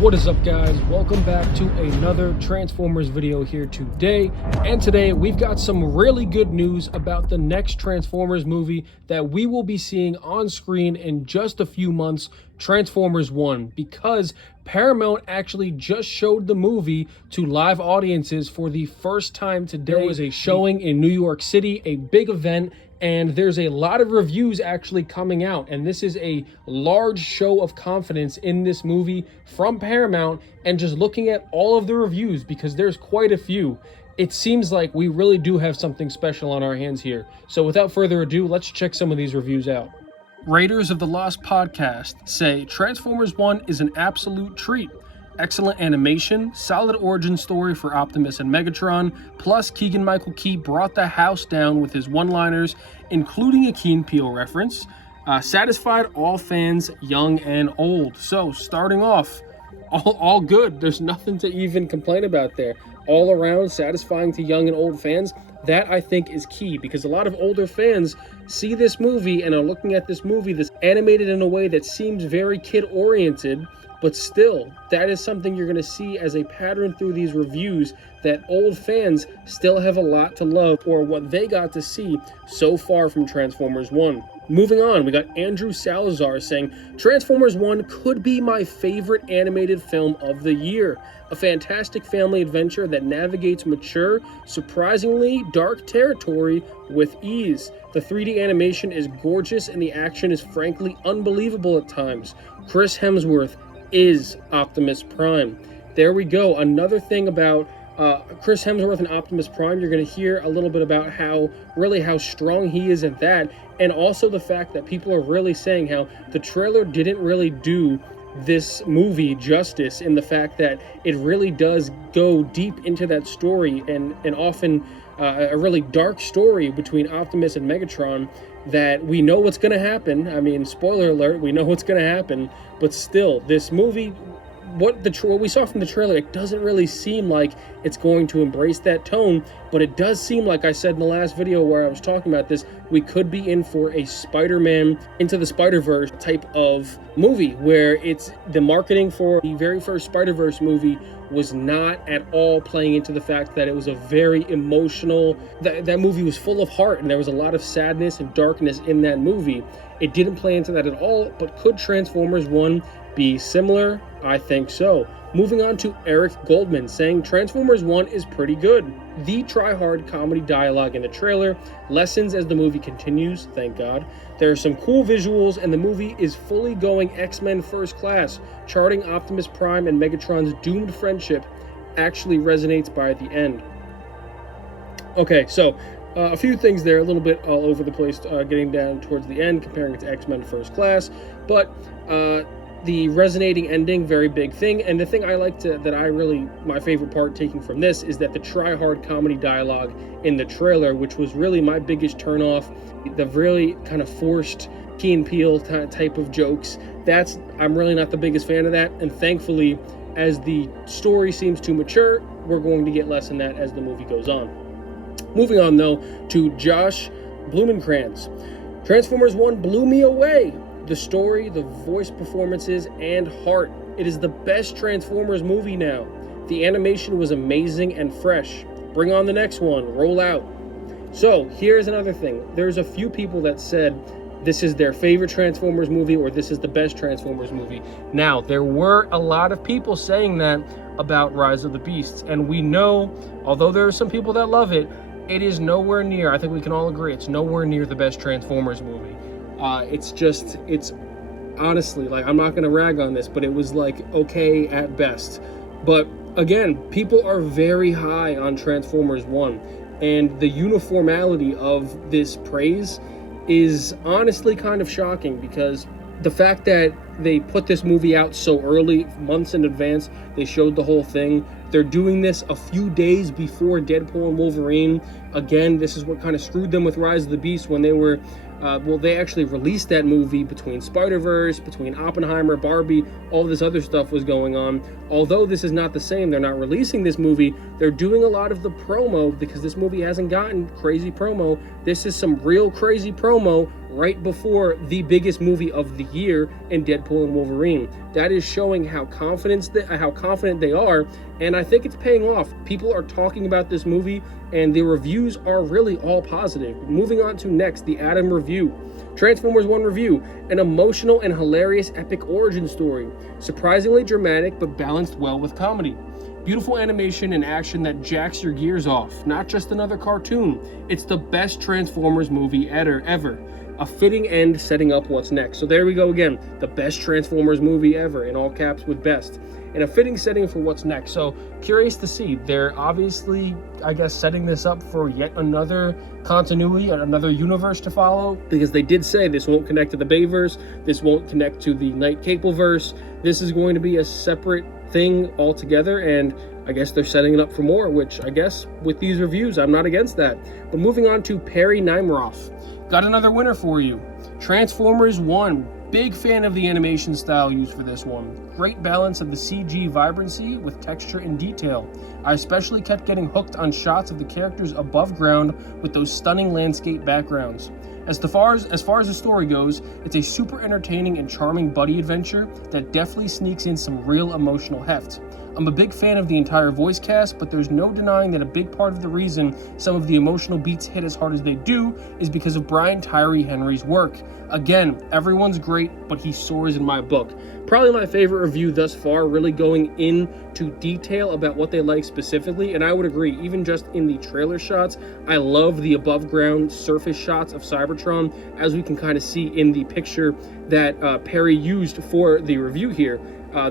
What is up, guys? Welcome back to another Transformers video here today. And today we've got some really good news about the next Transformers movie that we will be seeing on screen in just a few months, Transformers 1, because Paramount actually just showed the movie to live audiences for the first time today. There was a showing in New York City, a big event, and there's a lot of reviews actually coming out, and this is a large show of confidence in this movie from Paramount. And just looking at all of the reviews, because there's quite a few, it seems like we really do have something special on our hands here. So without further ado, let's check some of these reviews out. Raiders of the Lost podcast say Transformers 1 is an absolute treat. Excellent animation, solid origin story for Optimus and Megatron, plus Keegan-Michael Key brought the house down with his one-liners, including a Key and Peele reference. Satisfied all fans, young and old. So, starting off, all good. There's nothing to even complain about there. All around satisfying to young and old fans. That, I think, is key, because a lot of older fans see this movie and are looking at this movie that's animated in a way that seems very kid-oriented, but still, that is something you're going to see as a pattern through these reviews, that old fans still have a lot to love for what they got to see so far from Transformers 1. Moving on, we got Andrew Salazar saying, Transformers 1 could be my favorite animated film of the year. A fantastic family adventure that navigates mature, surprisingly dark territory with ease. The 3D animation is gorgeous and the action is frankly unbelievable at times. Chris Hemsworth is Optimus Prime. There we go. Another thing about Chris Hemsworth and Optimus Prime, you're going to hear a little bit about how strong he is at that, and also the fact that people are really saying how the trailer didn't really do this movie justice, in the fact that it really does go deep into that story, and often a really dark story between Optimus and Megatron, that we know what's going to happen. I mean, spoiler alert, we know what's going to happen, but still, this movie, what we saw from the trailer, it doesn't really seem like it's going to embrace that tone, but it does seem, like I said in the last video where I was talking about this, we could be in for a Spider-Man Into the Spider-Verse type of movie, where it's the marketing for the very first Spider-Verse movie was not at all playing into the fact that it was a very emotional, that movie was full of heart, and there was a lot of sadness and darkness in that movie. It didn't play into that at all, but could Transformers 1 be similar? I think so. Moving on to Eric Goldman saying Transformers 1 is pretty good. The try-hard comedy dialogue in the trailer lessens as the movie continues, thank God. There are some cool visuals, and the movie is fully going X-Men First Class. Charting Optimus Prime and Megatron's doomed friendship actually resonates by the end. Okay, so a few things there, a little bit all over the place, getting down towards the end, comparing it to X-Men First Class, but the resonating ending, very big thing. And the thing I like my favorite part taking from this is that the try-hard comedy dialogue in the trailer, which was really my biggest turnoff, the really kind of forced Key and Peele type of jokes, I'm really not the biggest fan of that. And thankfully, as the story seems to mature, we're going to get less in that as the movie goes on. Moving on, though, to Josh Blumenkrantz. Transformers 1 blew me away. The story, the voice performances, and heart. It is the best Transformers movie now. The animation was amazing and fresh. Bring on the next one. Roll out. So, here's another thing. There's a few people that said this is their favorite Transformers movie, or this is the best Transformers movie. Now, there were a lot of people saying that about Rise of the Beasts, and we know, although there are some people that love it, it is nowhere near, I think we can all agree, it's nowhere near the best Transformers movie. It's honestly, like, I'm not going to rag on this, but it was like okay at best. But again, people are very high on Transformers 1, and the uniformity of this praise is honestly kind of shocking, because the fact that they put this movie out so early, months in advance, they showed the whole thing. They're doing this a few days before Deadpool and Wolverine. Again, this is what kind of screwed them with Rise of the Beast when they were, they actually released that movie between Spider-Verse, between Oppenheimer, Barbie, all this other stuff was going on. Although this is not the same, they're not releasing this movie, they're doing a lot of the promo, because this movie hasn't gotten crazy promo. This is some real crazy promo right before the biggest movie of the year in Deadpool and Wolverine. That is showing how confident they are, and I think it's paying off. People are talking about this movie, and the reviews are really all positive. Moving on to next, the Adam review. Transformers 1 review, an emotional and hilarious epic origin story. Surprisingly dramatic, but balanced well with comedy. Beautiful animation and action that jacks your gears off. Not just another cartoon. It's the best Transformers movie ever. A fitting end setting up what's next. So there we go again. The best Transformers movie ever, in all caps with best. And a fitting setting for what's next. So curious to see. They're obviously, I guess, setting this up for yet another continuity and another universe to follow, because they did say this won't connect to the Bayverse, this won't connect to the Night Cableverse. This is going to be a separate thing altogether, and I guess they're setting it up for more, which I guess with these reviews, I'm not against that. But moving on to Perry Nymroff. Got another winner for you. Transformers 1. Big fan of the animation style used for this one. Great balance of the CG vibrancy with texture and detail. I especially kept getting hooked on shots of the characters above ground with those stunning landscape backgrounds. As far as the story goes, it's a super entertaining and charming buddy adventure that definitely sneaks in some real emotional heft. I'm a big fan of the entire voice cast, but there's no denying that a big part of the reason some of the emotional beats hit as hard as they do is because of Brian Tyree Henry's work. Again, everyone's great, but he soars in my book. Probably my favorite review thus far, really going into detail about what they like specifically, and I would agree, even just in the trailer shots, I love the above ground surface shots of Cybertron, as we can kind of see in the picture that Perry used for the review here.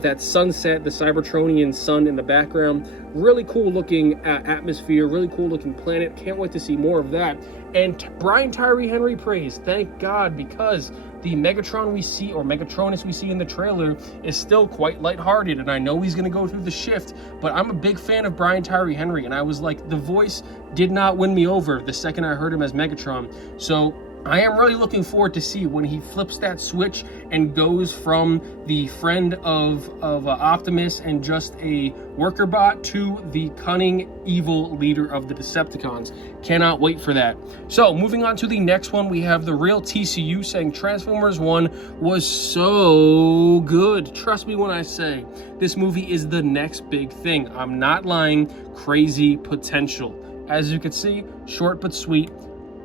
That sunset, the Cybertronian sun in the background, really cool looking atmosphere, really cool looking planet. Can't wait to see more of that. And Brian Tyree Henry praise, thank God, because the Megatron we see, or Megatronus we see in the trailer, is still quite lighthearted, and I know he's going to go through the shift, but I'm a big fan of Brian Tyree Henry, and I was like, the voice did not win me over the second I heard him as Megatron. So I am really looking forward to see when he flips that switch and goes from the friend of Optimus and just a worker bot to the cunning, evil leader of the Decepticons. Cannot wait for that. So, moving on to the next one, we have the real TCU saying Transformers 1 was so good. Trust me when I say this movie is the next big thing. I'm not lying. Crazy potential. As you can see, short but sweet.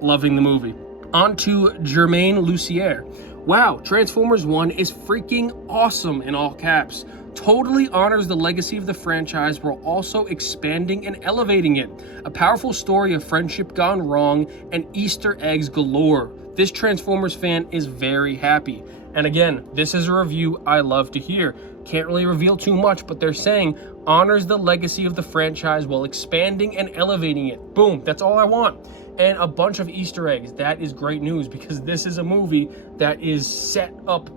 Loving the movie. On to Germain Lucier. Wow, Transformers 1 is freaking awesome in all caps. Totally honors the legacy of the franchise while also expanding and elevating it. A powerful story of friendship gone wrong and Easter eggs galore. This Transformers fan is very happy. And again, this is a review I love to hear. Can't really reveal too much, but they're saying honors the legacy of the franchise while expanding and elevating it. Boom, that's all I want. And a bunch of Easter eggs. That is great news, because this is a movie that is set up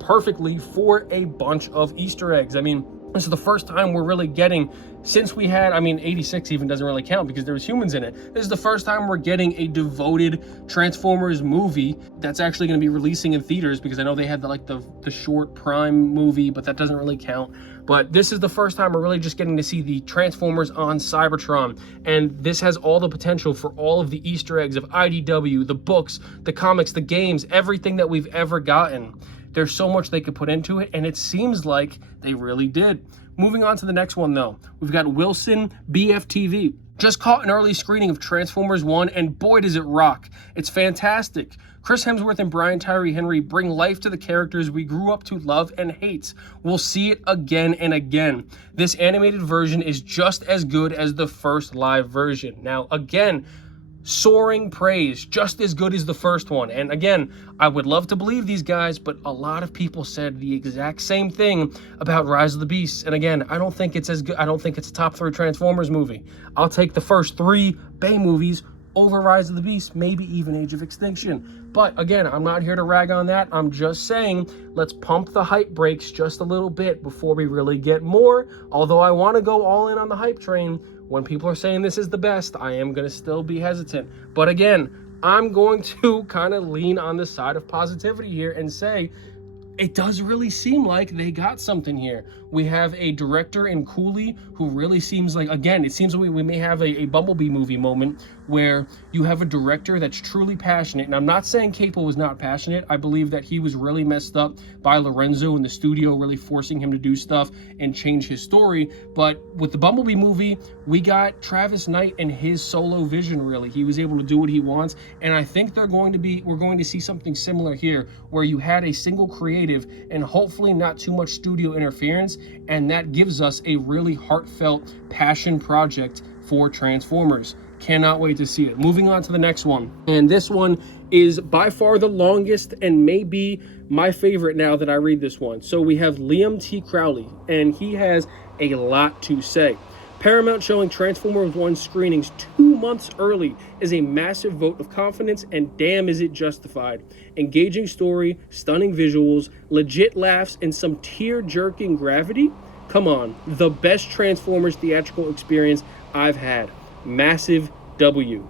perfectly for a bunch of Easter eggs. I mean, this is the first time we're really getting, since we had, 86 even doesn't really count because there was humans in it. This is the first time we're getting a devoted Transformers movie that's actually going to be releasing in theaters, because I know they had the short Prime movie, but that doesn't really count. But this is the first time we're really just getting to see the Transformers on Cybertron. And this has all the potential for all of the Easter eggs of IDW, the books, the comics, the games, everything that we've ever gotten. There's so much they could put into it, and it seems like they really did. Moving on to the next one, though. We've got Wilson BFTV. Just caught an early screening of Transformers 1, and boy does it rock. It's fantastic. Chris Hemsworth and Brian Tyree Henry bring life to the characters we grew up to love and hate. We'll see it again and again. This animated version is just as good as the first live version. Now, again, soaring praise, just as good as the first one. And again, I would love to believe these guys, but a lot of people said the exact same thing about Rise of the Beasts. And again, I don't think it's as good. I don't think it's a top 3 Transformers movie. I'll take the first 3 Bay movies over Rise of the Beasts, maybe even Age of Extinction. But again, I'm not here to rag on that. I'm just saying, let's pump the hype brakes just a little bit before we really get more. Although I want to go all in on the hype train, when people are saying this is the best, I am going to still be hesitant. But again, I'm going to kind of lean on the side of positivity here and say, it does really seem like they got something here. We have a director in Cooley who really seems like, again, it seems like we may have a Bumblebee movie moment where you have a director that's truly passionate. And I'm not saying Capo was not passionate. I believe that he was really messed up by Lorenzo and the studio really forcing him to do stuff and change his story. But with the Bumblebee movie, we got Travis Knight and his solo vision, really. He was able to do what he wants. And I think we're going to see something similar here, where you had a single creative and hopefully not too much studio interference. And that gives us a really heartfelt passion project for Transformers. Cannot wait to see it. Moving on to the next one. And this one is by far the longest and maybe my favorite now that I read this one. So we have Liam T. Crowley, and he has a lot to say. Paramount showing Transformers 1 screenings 2 months early is a massive vote of confidence, and damn is it justified. Engaging story, stunning visuals, legit laughs, and some tear-jerking gravity? Come on, the best Transformers theatrical experience I've had. Massive W.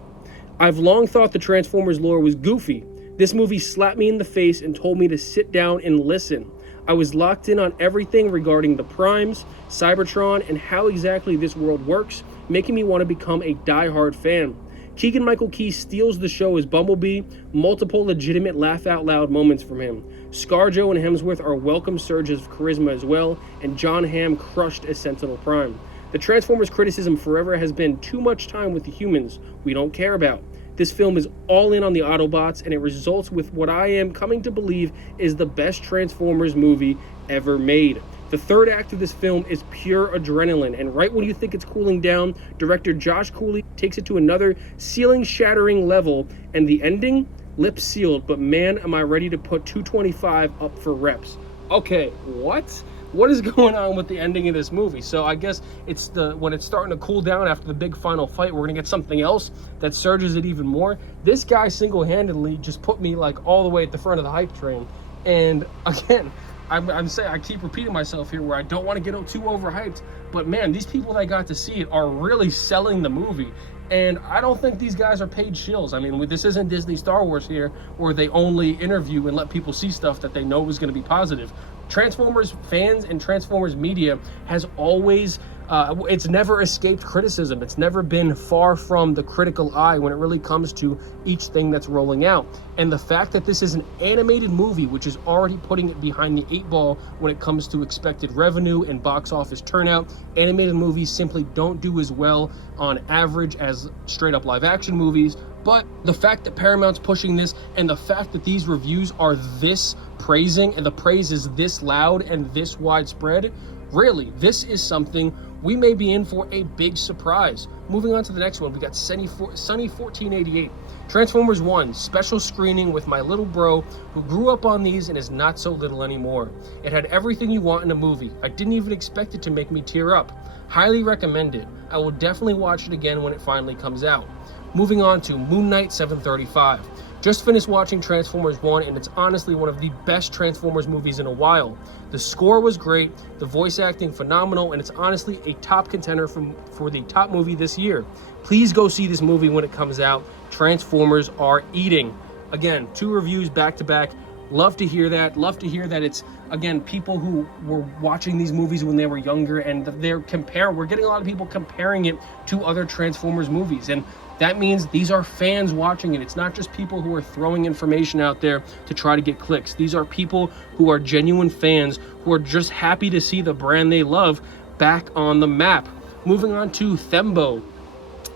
I've long thought the Transformers lore was goofy. This movie slapped me in the face and told me to sit down and listen. I was locked in on everything regarding the Primes, Cybertron, and how exactly this world works, making me want to become a die-hard fan. Keegan-Michael Key steals the show as Bumblebee, multiple legitimate laugh-out-loud moments from him. ScarJo and Hemsworth are welcome surges of charisma as well, and John Hamm crushed as Sentinel Prime. The Transformers criticism forever has been too much time with the humans we don't care about. This film is all in on the Autobots, and it results with what I am coming to believe is the best Transformers movie ever made. The third act of this film is pure adrenaline, and right when you think it's cooling down, director Josh Cooley takes it to another ceiling-shattering level, and the ending? Lips sealed, but man, am I ready to put 225 up for reps. Okay, what? What is going on with the ending of this movie? So I guess it's when it's starting to cool down after the big final fight, we're gonna get something else that surges it even more. This guy single-handedly just put me like all the way at the front of the hype train. And again, I'm saying, I keep repeating myself here where I don't want to get too overhyped, but man, these people that got to see it are really selling the movie. And I don't think these guys are paid shills. I mean, this isn't Disney Star Wars here, where they only interview and let people see stuff that they know is going to be positive. Transformers fans and Transformers media has always, it's never escaped criticism. It's never been far from the critical eye when it really comes to each thing that's rolling out. And the fact that this is an animated movie, which is already putting it behind the 8 ball when it comes to expected revenue and box office turnout, animated movies simply don't do as well on average as straight up live action movies. But the fact that Paramount's pushing this, and the fact that these reviews are this praising, and the praise is this loud and this widespread, really, this is something we may be in for a big surprise. Moving on to the next one, we got Sunny 1488. Transformers 1, special screening with my little bro who grew up on these and is not so little anymore. It had everything you want in a movie. I didn't even expect it to make me tear up. Highly recommended. I will definitely watch it again when it finally comes out. Moving on to Moon Knight 735. Just finished watching Transformers 1, and it's honestly one of the best Transformers movies in a while. The score was great, the voice acting phenomenal, and it's honestly a top contender for the top movie this year. Please go see this movie when it comes out. Transformers are eating. Again, 2 reviews back to back. Love to hear that. Love to hear that it's, again, people who were watching these movies when they were younger, and we're getting a lot of people comparing it to other Transformers movies. And that means these are fans watching it. It's not just people who are throwing information out there to try to get clicks. These are people who are genuine fans who are just happy to see the brand they love back on the map. Moving on to Thembo.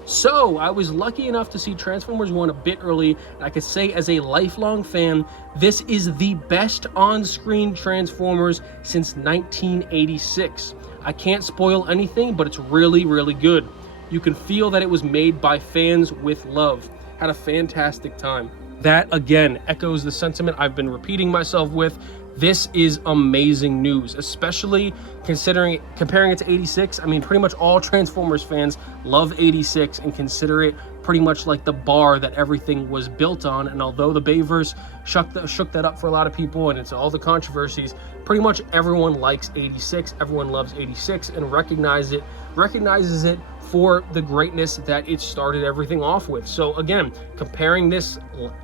So, I was lucky enough to see Transformers 1 a bit early, and I could say as a lifelong fan, this is the best on-screen Transformers since 1986. I can't spoil anything, but it's really, really good. You can feel that it was made by fans with love. Had a fantastic time. That, again, echoes the sentiment I've been repeating myself with. This is amazing news, especially comparing it to 86. I mean, pretty much all Transformers fans love 86 and consider it pretty much like the bar that everything was built on. And although the Bayverse shook that up for a lot of people, and it's all the controversies, pretty much everyone likes 86. Everyone loves 86 and recognizes it for the greatness that it started everything off with. So again, comparing this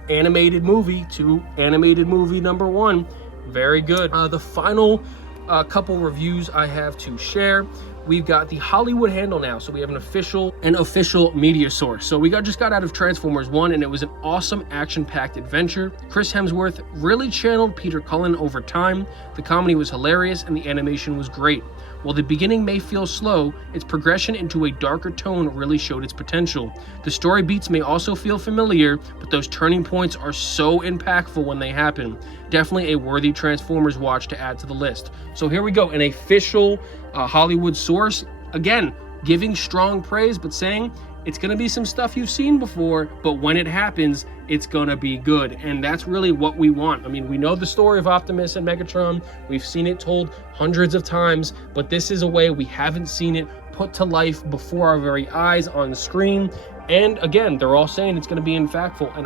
animated movie to animated movie number 1, very good. The final a couple reviews I have to share. We've got the Hollywood handle now, so we have an official media source. So we just got out of Transformers 1, and it was an awesome action-packed adventure. Chris Hemsworth really channeled Peter Cullen over time. The comedy was hilarious, and the animation was great. While the beginning may feel slow, its progression into a darker tone really showed its potential. The story beats may also feel familiar, but those turning points are so impactful when they happen. Definitely a worthy Transformers watch to add to the list. So here we go, an official Hollywood source, again, giving strong praise, but saying it's going to be some stuff you've seen before, but when it happens, it's going to be good. And that's really what we want. I mean, we know the story of Optimus and Megatron. We've seen it told hundreds of times, but this is a way we haven't seen it put to life before our very eyes on the screen. And again, they're all saying it's going to be impactful,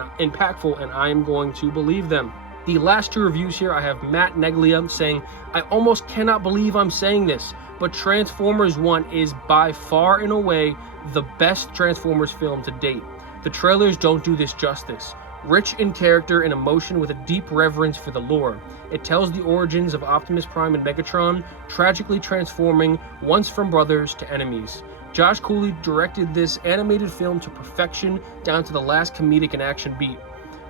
and I am going to believe them. The last two reviews here, I have Matt Neglia saying, I almost cannot believe I'm saying this, but Transformers 1 is by far and away the best Transformers film to date. The trailers don't do this justice. Rich in character and emotion with a deep reverence for the lore. It tells the origins of Optimus Prime and Megatron, tragically transforming once from brothers to enemies. Josh Cooley directed this animated film to perfection, down to the last comedic and action beat.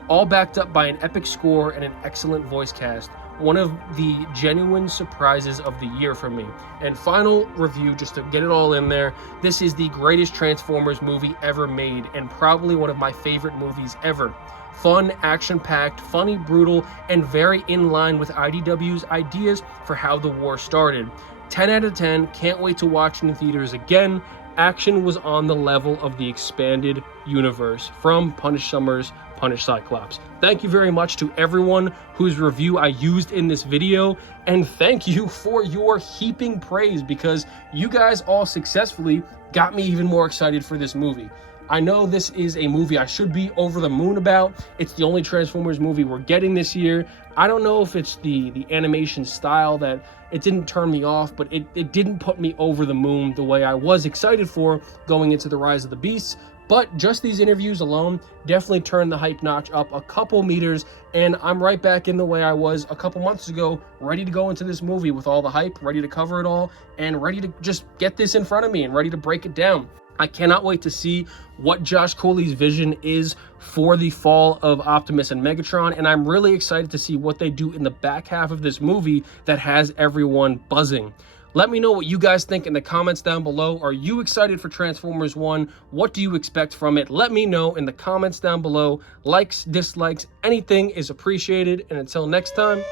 All backed up by an epic score and an excellent voice cast. One of the genuine surprises of the year for me. And final review, just to get it all in there, this is the greatest Transformers movie ever made, and probably one of my favorite movies ever. Fun, action-packed, funny, brutal, and very in line with IDW's ideas for how the war started. 10 out of 10, can't wait to watch in theaters again. Action was on the level of the expanded universe from Punish Summers, Punish Cyclops. Thank you very much to everyone whose review I used in this video, and thank you for your heaping praise, because you guys all successfully got me even more excited for this movie. I know this is a movie I should be over the moon about. It's the only Transformers movie we're getting this year. I don't know if it's the animation style that it didn't turn me off, but it didn't put me over the moon the way I was excited for going into The Rise of the Beasts. But just these interviews alone definitely turned the hype notch up a couple meters, and I'm right back in the way I was a couple months ago, ready to go into this movie with all the hype, ready to cover it all, and ready to just get this in front of me and ready to break it down. I cannot wait to see what Josh Cooley's vision is for the fall of Optimus and Megatron, and I'm really excited to see what they do in the back half of this movie that has everyone buzzing. Let me know what you guys think in the comments down below. Are you excited for Transformers 1? What do you expect from it? Let me know in the comments down below. Likes, dislikes, anything is appreciated, and until next time,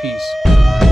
peace.